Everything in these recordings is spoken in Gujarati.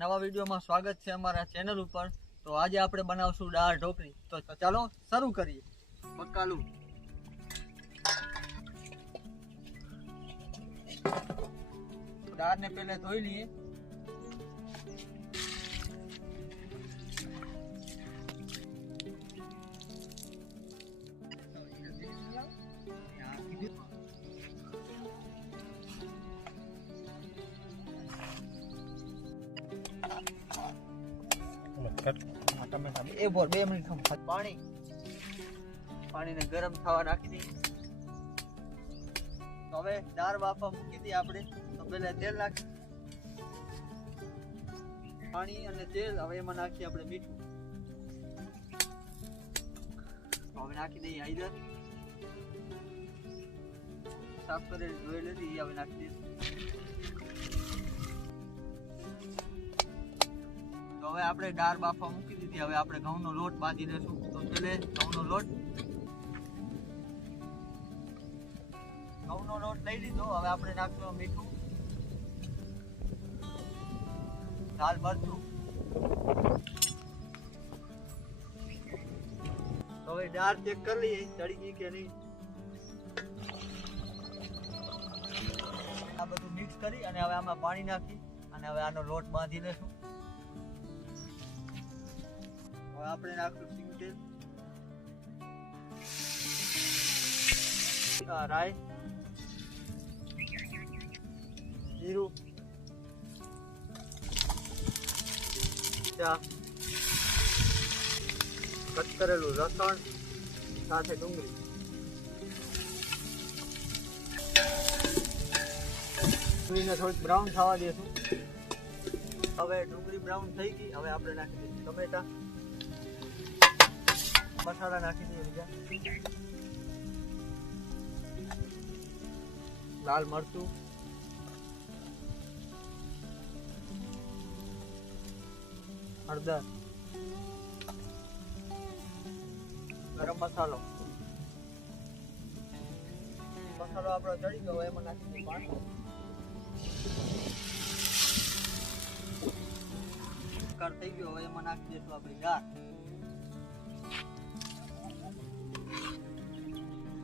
નવા વિડીયોમાં સ્વાગત છે અમારા ચેનલ ઉપર। તો આજે આપણે બનાવશું દાળ ઢોકળી। તો ચાલો શરૂ કરીએ। બકાલું, દાળને પહેલા ધોઈ લઈએ। એ બોલ 2 મિનિટ પાણીને ગરમ થવા નાખી દઈએ। તો હવે દાળ બાફવા મૂકી દઈએ આપણે। તો પહેલા તેલ નાખી, પાણી અને તેલ। હવે એમાં નાખીએ આપણે મીઠું। તો હવે નાખી દઈએ હળદર, સાફ કરી ધોઈ લીધી, હવે નાખી દઈએ। તો હવે આપણે દાળ બાફવા મૂકી દીધી। હવે આપણે ઘઉંનો લોટ બાંધી લેશું। તો પહેલે ઘઉંનો લોટ લઈ લીધો। હવે આપણે નાખશું મીઠું, લાલ મરચું। તો હવે દાળ ચેક કરી લઈએ ચડી ગઈ કે નહીં। આ બધું મિક્સ કરી અને હવે આમાં પાણી નાખી અને હવે આનો લોટ બાંધી લેશું। હવે આપણે નાખશું સિંગ તેલ, રાઈ, જીરું, કટ કરેલું લસણ સાથે ડુંગળી। ડુંગળીને થોડીક બ્રાઉન થવા દઈશું। હવે ડુંગળી બ્રાઉન થઈ ગઈ। હવે આપણે નાખી દઈશું ટમેટા, મસાલા નાખી દઈએ બીજા, લાલ મરચું, હળદર, ગરમ મસાલો। મસાલો આપણો ચડી ગયો, એમાં નાખી દઈએ પાણી। થઈ ગયો, હવે એમાં નાખી દઈશું આપણે દાળ।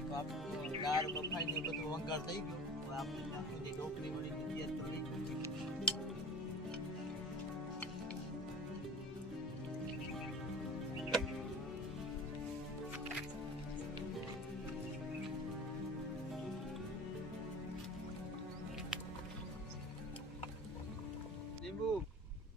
તો આપણું દાળ બફાઈને બધું વંગાર થઈ ગયો। હવે આપણે નાખી દઈએ ઢોકળી વળી તૈયાર કરી।